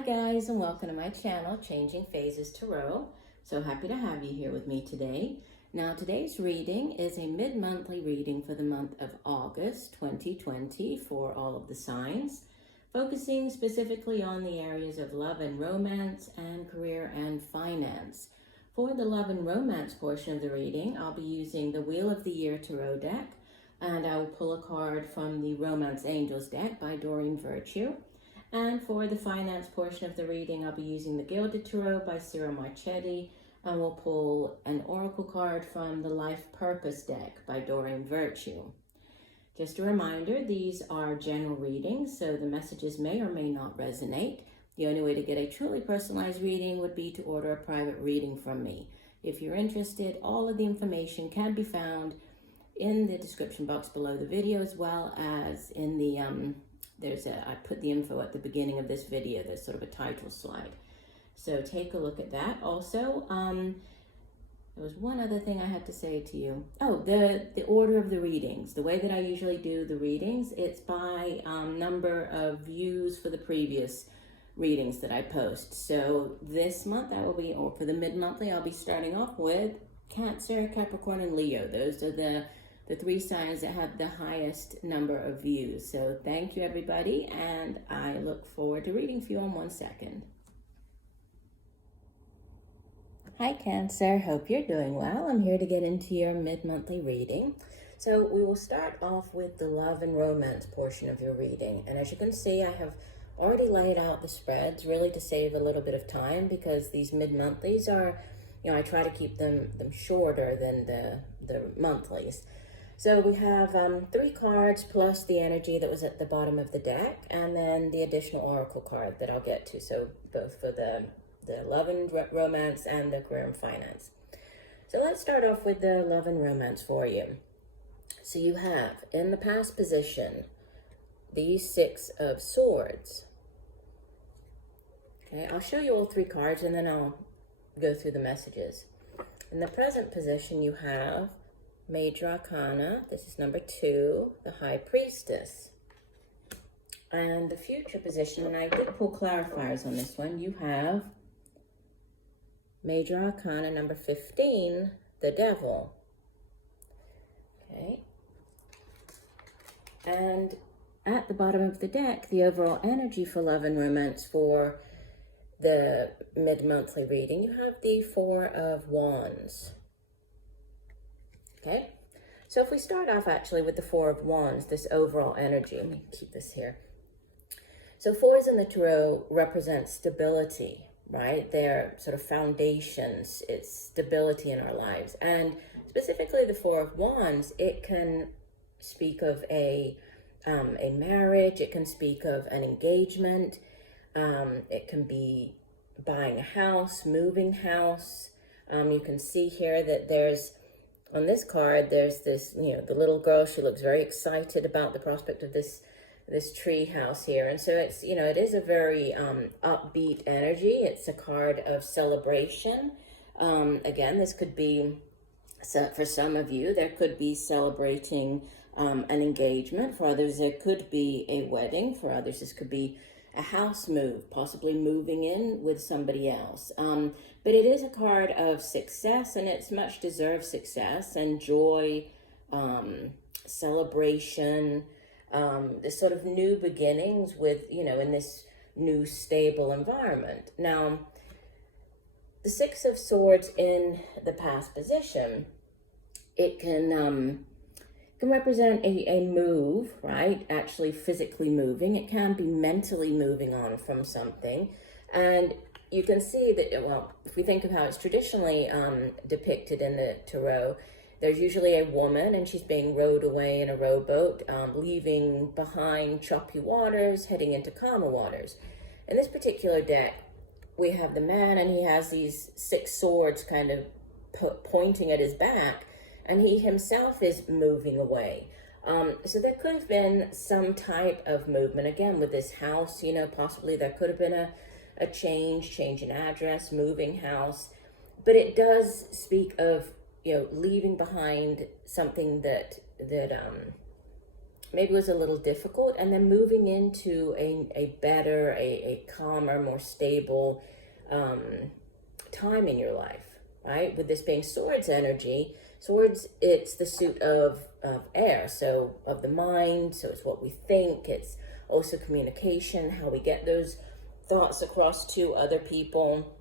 Hi guys, and welcome to my channel, Changing Phases Tarot. So happy to have you here with me today. Now today's reading is a mid-monthly reading for the month of August 2020 for all of the signs, focusing specifically on the areas of love and romance and career and finance. For the love and romance portion of the reading, I'll be using the Wheel of the Year Tarot deck, and I will pull a card from the Romance Angels deck by Doreen. And for the finance portion of the reading, I'll be using the Gilded Tarot by Ciro Marchetti, and we'll pull an oracle card from the Life Purpose deck by Doreen. Just a reminder, these are general readings, so the messages may or may not resonate. The only way to get a truly personalized reading would be to order a private reading from me. If you're interested, all of the information can be found in the description box below the video, as well as in the I put the info at the beginning of this video. There's sort of a title slide, so take a look at that. Also, there was one other thing I had to say to you. Oh, the order of the readings. The way that I usually do the readings, it's by number of views for the previous readings that I post. So this month I will be, or for the mid-monthly, I'll be starting off with Cancer, Capricorn, and Leo. Those are the three signs that have the highest number of views. So thank you, everybody, and I look forward to reading for you in 1 second. Hi, Cancer. Hope you're doing well. I'm here to get into your mid-monthly reading. So we will start off with the love and romance portion of your reading. And as you can see, I have already laid out the spreads, really to save a little bit of time, because these mid-monthlies are, I try to keep them shorter than the monthlies. So we have 3 cards plus the energy that was at the bottom of the deck, and then the additional oracle card that I'll get to. So both for the love and romance and the career and finance. So let's start off with the love and romance for you. So you have in the past position these 6 of Swords. Okay, I'll show you all 3 cards and then I'll go through the messages. In the present position you have Major Arcana, this is number 2, the High Priestess. And the future position, and I did pull clarifiers on this one, you have Major Arcana number 15, the Devil. Okay. And at the bottom of the deck, the overall energy for love and romance for the mid-monthly reading, you have the 4 of Wands. Okay, so if we start off actually with the 4 of Wands, this overall energy, let me keep this here. So 4s in the tarot represent stability, right? They're sort of foundations. It's stability in our lives. And specifically the 4 of Wands, it can speak of a marriage. It can speak of an engagement. It can be buying a house, moving house. You can see here that there's, on this card, there's this, the little girl, she looks very excited about the prospect of this tree house here. And so it's, it is a very upbeat energy. It's a card of celebration. Again, this could be, so for some of you, there could be celebrating an engagement. For others, there could be a wedding. For others, this could be a house move, possibly moving in with somebody else. But it is a card of success, and it's much deserved success and joy, celebration, this sort of new beginnings with, in this new stable environment. Now, the 6 of Swords in the past position, it can represent a move, right? Actually physically moving. It can be mentally moving on from something. And you can see that, well, if we think of how it's traditionally depicted in the tarot, there's usually a woman and she's being rowed away in a rowboat, leaving behind choppy waters, heading into calmer waters. In this particular deck, we have the man, and he has these 6 swords kind of pointing at his back, and he himself is moving away. So there could have been some type of movement, again, with this house, possibly there could have been a change in address, moving house, but it does speak of, leaving behind something that maybe was a little difficult, and then moving into a better, a calmer, more stable time in your life, right? With this being swords energy, swords, it's the suit of air, so of the mind, so it's what we think, it's also communication, how we get those thoughts across to other people.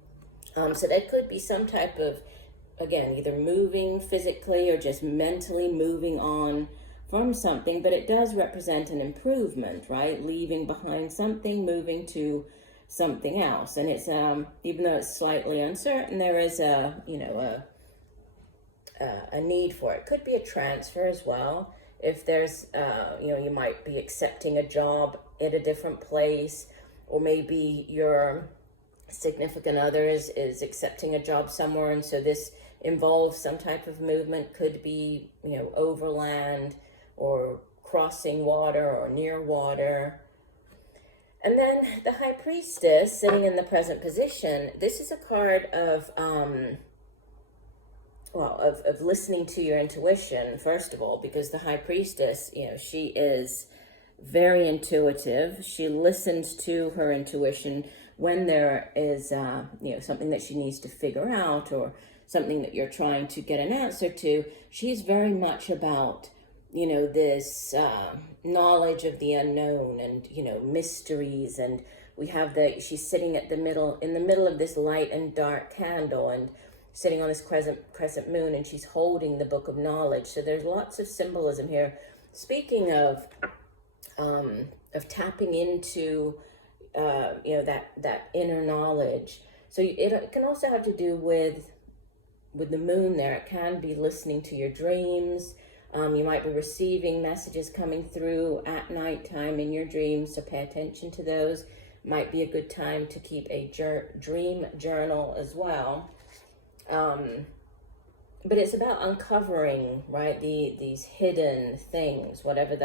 So that could be some type of, again, either moving physically or just mentally moving on from something, but it does represent an improvement, right? Leaving behind something, moving to something else. And it's, even though it's slightly uncertain, there is a need for it. Could be a transfer as well. If there's, you might be accepting a job at a different place, or maybe your significant other is accepting a job somewhere, and so this involves some type of movement. Could be, overland, or crossing water, or near water. And then the High Priestess sitting in the present position. This is a card of of listening to your intuition, first of all, because the High Priestess, she is very intuitive. She listens to her intuition when there is, something that she needs to figure out, or something that you're trying to get an answer to. She's very much about, this knowledge of the unknown, and, mysteries. And we have she's sitting in the middle of this light and dark candle, and sitting on this crescent moon, and she's holding the book of knowledge. So there's lots of symbolism here. Speaking of tapping into, that inner knowledge. So it can also have to do with the moon there. It can be listening to your dreams. You might be receiving messages coming through at nighttime in your dreams, so pay attention to those. Might be a good time to keep a dream journal as well. But it's about uncovering, right, these hidden things, whatever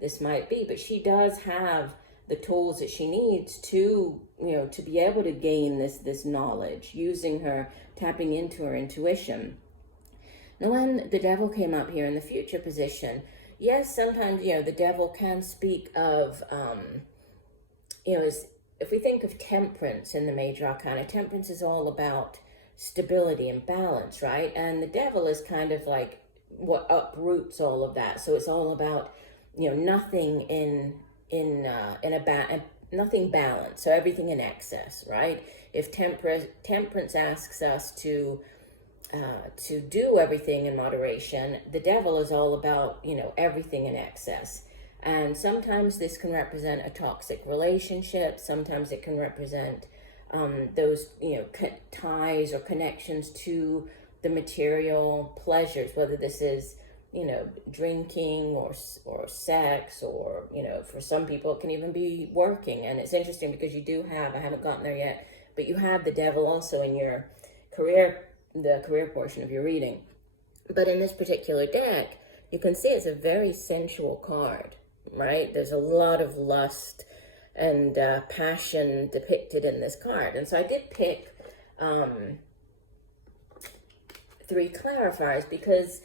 this might be. But she does have the tools that she needs to, to be able to gain this knowledge, using tapping into her intuition. Now, when the Devil came up here in the future position, yes, sometimes, the Devil can speak of, if we think of Temperance in the Major Arcana, Temperance is all about stability and balance, right? And the Devil is kind of like what uproots all of that. So it's all about, nothing nothing balanced, so everything in excess, right? If Temperance asks us to do everything in moderation, the Devil is all about, everything in excess. And sometimes this can represent a toxic relationship. Sometimes it can represent those, ties or connections to the material pleasures, whether this is, drinking or sex, or, for some people it can even be working. And it's interesting because you do have, I haven't gotten there yet, but you have the Devil also in your the career portion of your reading. But in this particular deck, you can see it's a very sensual card, right? There's a lot of lust and passion depicted in this card. And so I did pick 3 clarifiers because,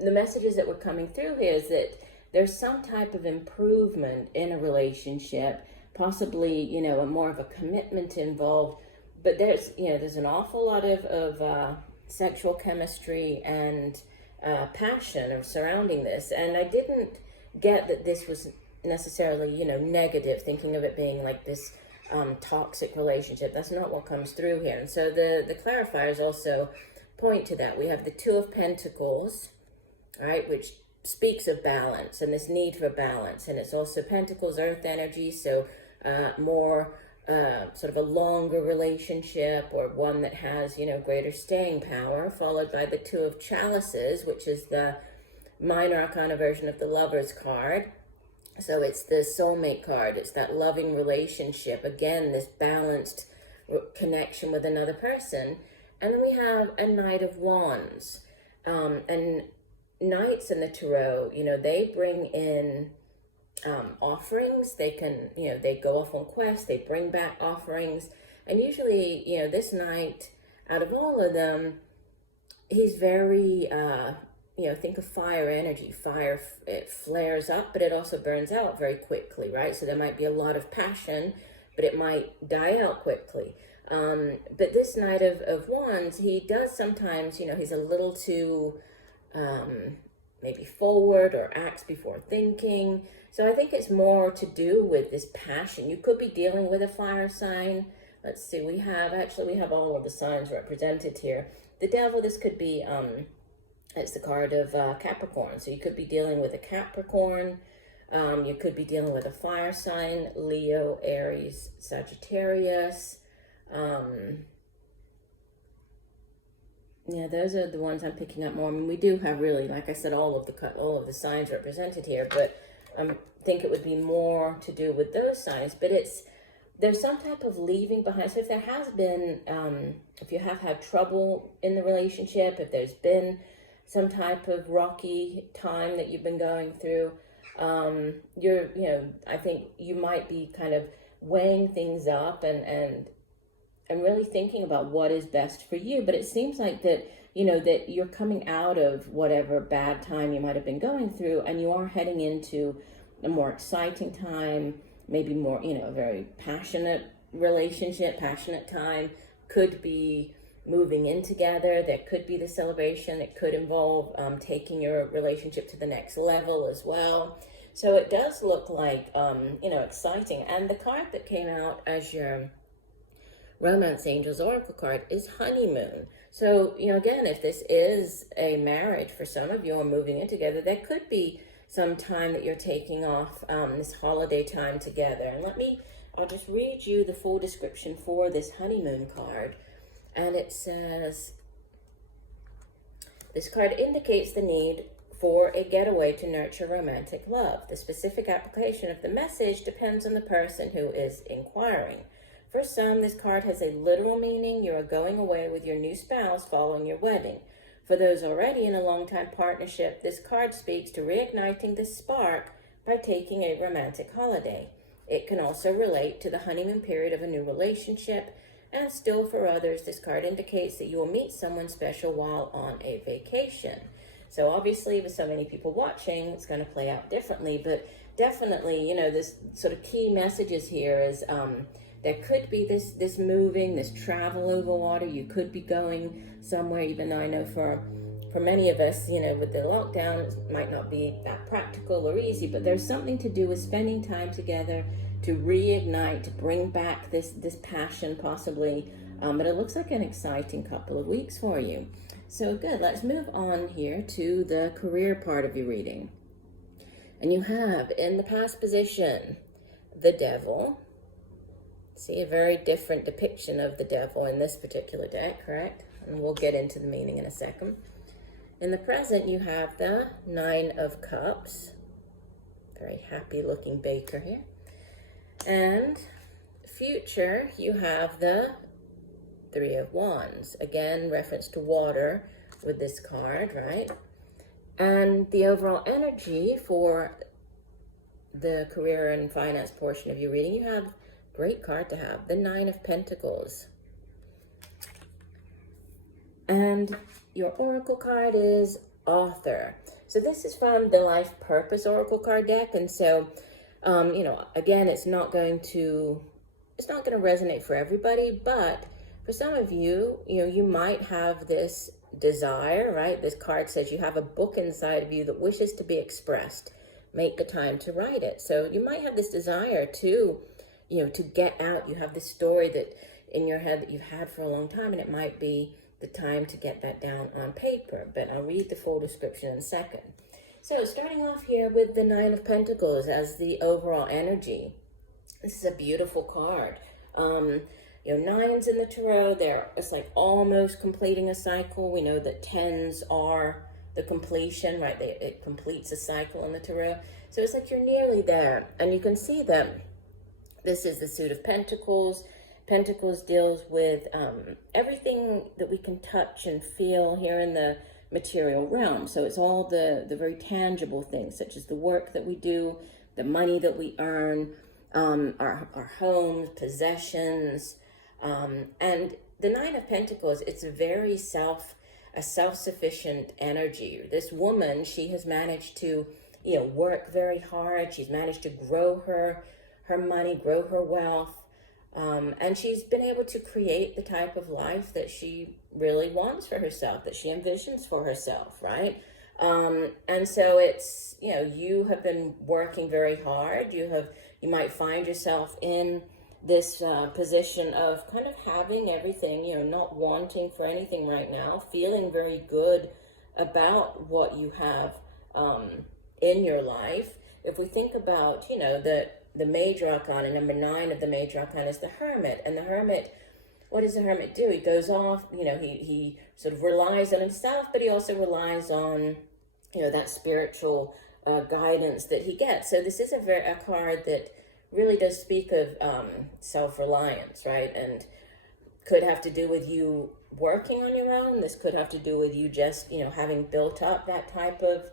the messages that were coming through here is that there's some type of improvement in a relationship, possibly, a more of a commitment involved. But there's an awful lot of sexual chemistry and passion surrounding this. And I didn't get that this was necessarily, negative, thinking of it being like this toxic relationship. That's not what comes through here. And so the clarifiers also point to that. We have the 2 of Pentacles, all right, which speaks of balance and this need for balance. And it's also Pentacles, earth energy, so more sort of a longer relationship, or one that has, greater staying power, followed by the 2 of Chalices, which is the minor arcana version of the Lover's card. So it's the soulmate card. It's that loving relationship. Again, this balanced connection with another person. And then we have a Knight of Wands. And Knights in the Tarot, they bring in offerings. They can, they go off on quests, they bring back offerings. And usually, this knight, out of all of them, he's very think of fire energy. Fire, it flares up, but it also burns out very quickly, right? So there might be a lot of passion, but it might die out quickly. But this Knight of Wands, he does sometimes, he's a little too maybe forward, or acts before thinking. So I think it's more to do with this passion. You could be dealing with a fire sign. Let's see, we have all of the signs represented here. The Devil, this could be, it's the card of Capricorn. So you could be dealing with a Capricorn. You could be dealing with a fire sign, Leo, Aries, Sagittarius. Yeah, those are the ones I'm picking up more. I mean, we do have really, like I said, all of the signs represented here, but I think it would be more to do with those signs. But there's some type of leaving behind. So if there has been, if you have had trouble in the relationship, if there's been some type of rocky time that you've been going through, I think you might be kind of weighing things up and really thinking about what is best for you. But it seems like that, that you're coming out of whatever bad time you might have been going through, and you are heading into a more exciting time, maybe more, a very passionate relationship, passionate time. Could be moving in together. There could be the celebration. It could involve taking your relationship to the next level as well. So it does look like, exciting. And the card that came out as your Romance Angels Oracle card is Honeymoon. So, again, if this is a marriage for some of you, or moving in together, there could be some time that you're taking off, this holiday time together. And I'll just read you the full description for this Honeymoon card. And it says, this card indicates the need for a getaway to nurture romantic love. The specific application of the message depends on the person who is inquiring. For some, this card has a literal meaning. You are going away with your new spouse following your wedding. For those already in a long-time partnership, this card speaks to reigniting the spark by taking a romantic holiday. It can also relate to the honeymoon period of a new relationship. And still for others, this card indicates that you will meet someone special while on a vacation. So obviously, with so many people watching, it's going to play out differently. But definitely, this sort of key messages here is there could be this moving, this travel over water. You could be going somewhere, even though I know for many of us, with the lockdown, it might not be that practical or easy. But there's something to do with spending time together, to reignite, to bring back this passion possibly. But it looks like an exciting couple of weeks for you. So good, let's move on here to the career part of your reading. And you have in the past position, the Devil. See, a very different depiction of the Devil in this particular deck, correct? And we'll get into the meaning in a second. In the present, you have the Nine of Cups. Very happy looking baker here. And future, you have the Three of Wands. Again, reference to water with this card, right? And the overall energy for the career and finance portion of your reading, you have, great card to have, the Nine of Pentacles. And your Oracle card is Author. So this is from the Life Purpose Oracle card deck. And so, again, it's not going to resonate for everybody, but for some of you, you might have this desire, right? This card says you have a book inside of you that wishes to be expressed. Make the time to write it. So you might have this desire to, to get out. You have this story that in your head that you've had for a long time, and it might be the time to get that down on paper. But I'll read the full description in a second. So starting off here with the Nine of Pentacles as the overall energy. This is a beautiful card. Nines in the tarot, it's like almost completing a cycle. We know that tens are the completion, right? It completes a cycle in the tarot. So it's like you're nearly there. And you can see that this is the Suit of Pentacles. Pentacles deals with everything that we can touch and feel here in the material realm. So it's all the very tangible things, such as the work that we do, the money that we earn, our homes, possessions. And the Nine of Pentacles, it's very a self-sufficient energy. This woman, she has managed to, work very hard. She's managed to grow her money, grow her wealth. And she's been able to create the type of life that she really wants for herself, that she envisions for herself, right? And so it's, you have been working very hard. You might find yourself in this position of kind of having everything, not wanting for anything right now, feeling very good about what you have in your life. If we think about, the major arcana, number 9 of the major arcana is the Hermit. And the Hermit, what does the Hermit do? He goes off, he sort of relies on himself, but he also relies on, that spiritual guidance that he gets. So this is a card that really does speak of self-reliance, right? And could have to do with you working on your own. This could have to do with you just, having built up that type of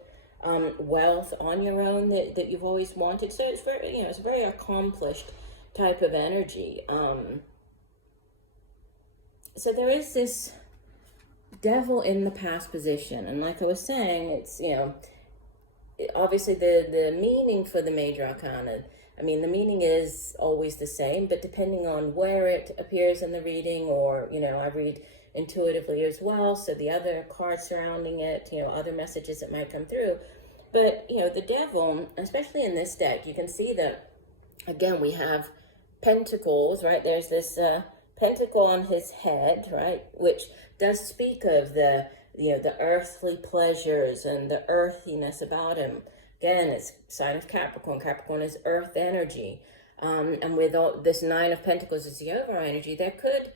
wealth on your own that you've always wanted. So it's very, it's a very accomplished type of energy. So there is this devil in the past position, and like I was saying, it's, obviously the meaning for the major arcana, I mean, the meaning is always the same, but depending on where it appears in the reading, or, I read intuitively as well, so the other cards surrounding it, other messages that might come through. But, the devil, especially in this deck, you can see that, again, we have pentacles, right? There's this pentacle on his head, right, which does speak of the earthly pleasures and the earthiness about him. Again, it's sign of Capricorn. Capricorn is earth energy. And with all this 9 of Pentacles as the overall energy, there could,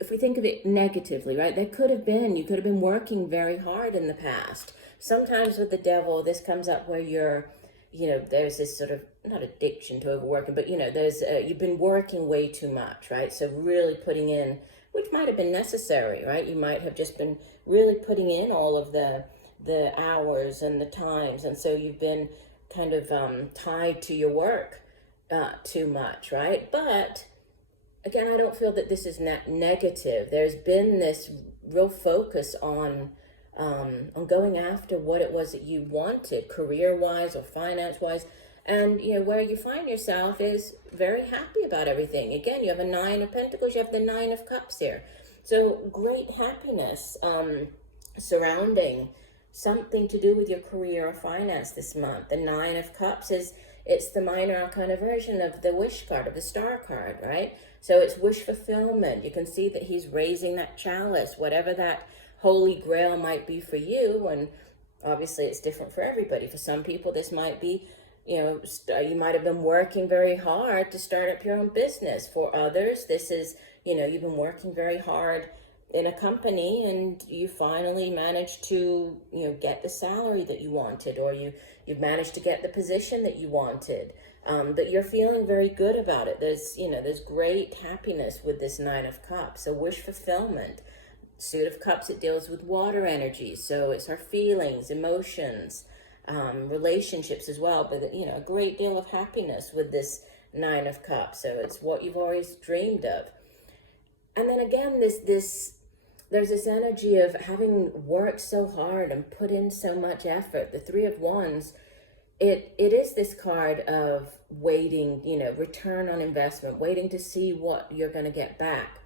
if we think of it negatively, right, you could have been working very hard in the past. Sometimes with the devil, this comes up where you're, there's this sort of, not addiction to overworking, but, there's, you've been working way too much, right? So really putting in, which might have been necessary, right? You might have just been really putting in all of the hours and the times, and so you've been kind of tied to your work too much, right? But again, I don't feel that this is negative. There's been this real focus on going after what it was that you wanted, career-wise or finance-wise, and where you find yourself is very happy about everything. Again, you have a 9 of Pentacles, you have the 9 of Cups here, so great happiness surrounding something to do with your career or finance this month. The 9 of Cups it's the minor arcana version of the wish card, of the star card, right? So it's wish fulfillment. You can see that he's raising that chalice, whatever that holy grail might be for you. And obviously it's different for everybody. For some people, this might be, you might have been working very hard to start up your own business. For others, this is, you've been working very hard in a company and you finally managed to, get the salary that you wanted, or you've managed to get the position that you wanted. But you're feeling very good about it. There's great happiness with this 9 of Cups. So wish fulfillment. Suit of Cups, it deals with water energy. So it's our feelings, emotions, relationships as well. But, a great deal of happiness with this 9 of Cups. So it's what you've always dreamed of. And then again, there's this energy of having worked so hard and put in so much effort. The 3 of Wands, it is this card of waiting, return on investment, waiting to see what you're going to get back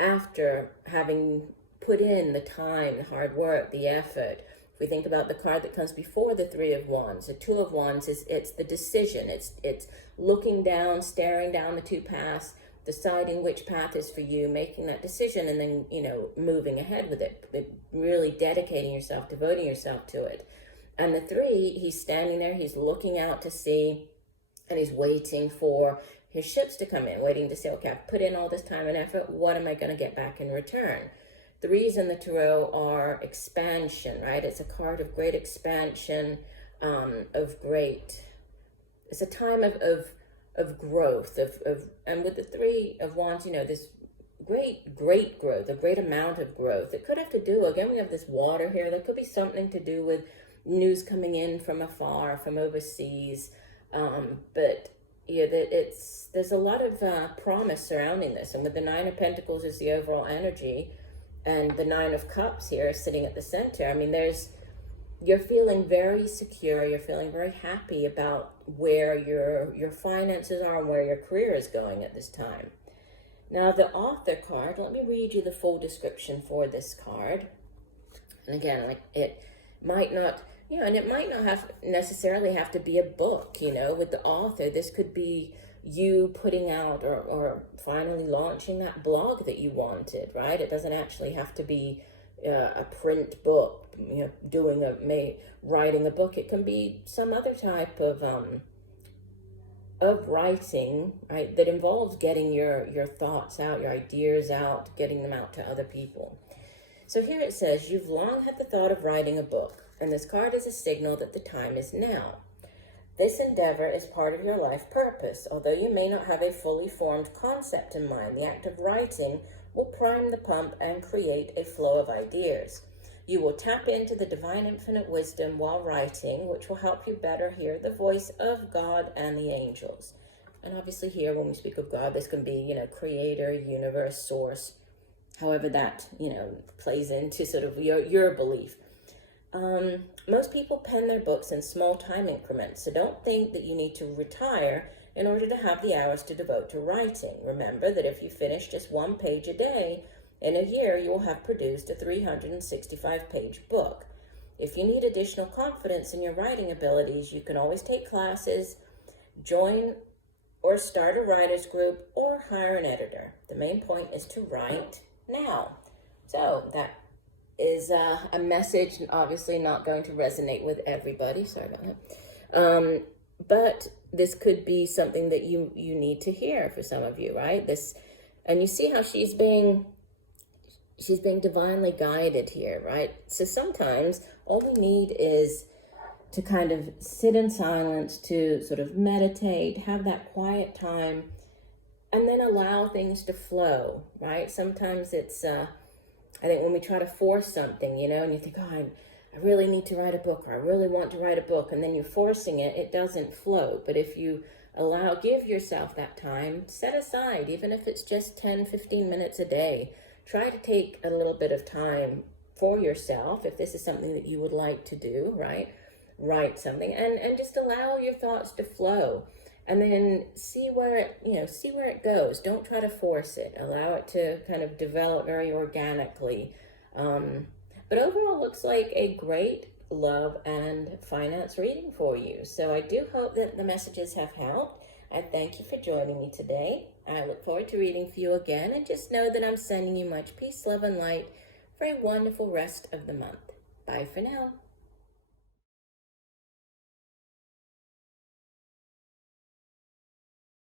after having put in the time, the hard work, the effort. If we think about the card that comes before the 3 of Wands, the 2 of Wands it's the decision. It's looking down, staring down the 2 paths, deciding which path is for you, making that decision, and then, moving ahead with it, really dedicating yourself, devoting yourself to it. And the 3, he's standing there, he's looking out to sea, and he's waiting for his ships to come in, waiting to say, okay, I've put in all this time and effort, what am I going to get back in return? 3s in the tarot are expansion, right? It's a card of great expansion, it's a time of growth, and with the 3 of Wands, this great growth, a great amount of growth. It could have to do, again, we have this water here, there could be something to do with news coming in from afar, from overseas, but yeah, that there's a lot of promise surrounding this, and with the Nine of Pentacles is the overall energy, and the Nine of Cups here sitting at the center. I mean, you're feeling very secure. You're feeling very happy about where your finances are and where your career is going at this time. Now, the Author card. Let me read you the full description for this card. And again, like, it might not. And it might not necessarily have to be a book, with the Author. This could be you putting out or finally launching that blog that you wanted, right? It doesn't actually have to be a print book, writing a book. It can be some other type of writing, right, that involves getting your thoughts out, your ideas out, getting them out to other people. So here it says, you've long had the thought of writing a book. And this card is a signal that the time is now. This endeavor is part of your life purpose. Although you may not have a fully formed concept in mind, the act of writing will prime the pump and create a flow of ideas. You will tap into the divine infinite wisdom while writing, which will help you better hear the voice of God and the angels. And obviously here, when we speak of God, this can be, creator, universe, source, however that, plays into sort of your belief. Most people pen their books in small time increments, so don't think that you need to retire in order to have the hours to devote to writing. Remember that if you finish just one page a day, in a year you will have produced a 365-page book. If you need additional confidence in your writing abilities, you can always take classes, join or start a writer's group, or hire an editor. The main point is to write now. So that is a message, obviously not going to resonate with everybody. Sorry about that. But this could be something that you need to hear for some of you, right? And you see how she's being divinely guided here, right? So sometimes all we need is to kind of sit in silence, to sort of meditate, have that quiet time, and then allow things to flow, right? Sometimes it's I think when we try to force something, and you think, oh, I really need to write a book, or I really want to write a book, and then you're forcing it, it doesn't flow. But if you give yourself that time, set aside, even if it's just 10, 15 minutes a day, try to take a little bit of time for yourself, if this is something that you would like to do, right? Write something, and just allow your thoughts to flow. And then see where it goes. Don't try to force it. Allow it to kind of develop very organically. But overall, looks like a great love and finance reading for you. So I do hope that the messages have helped. I thank you for joining me today. I look forward to reading for you again. And just know that I'm sending you much peace, love, and light for a wonderful rest of the month. Bye for now.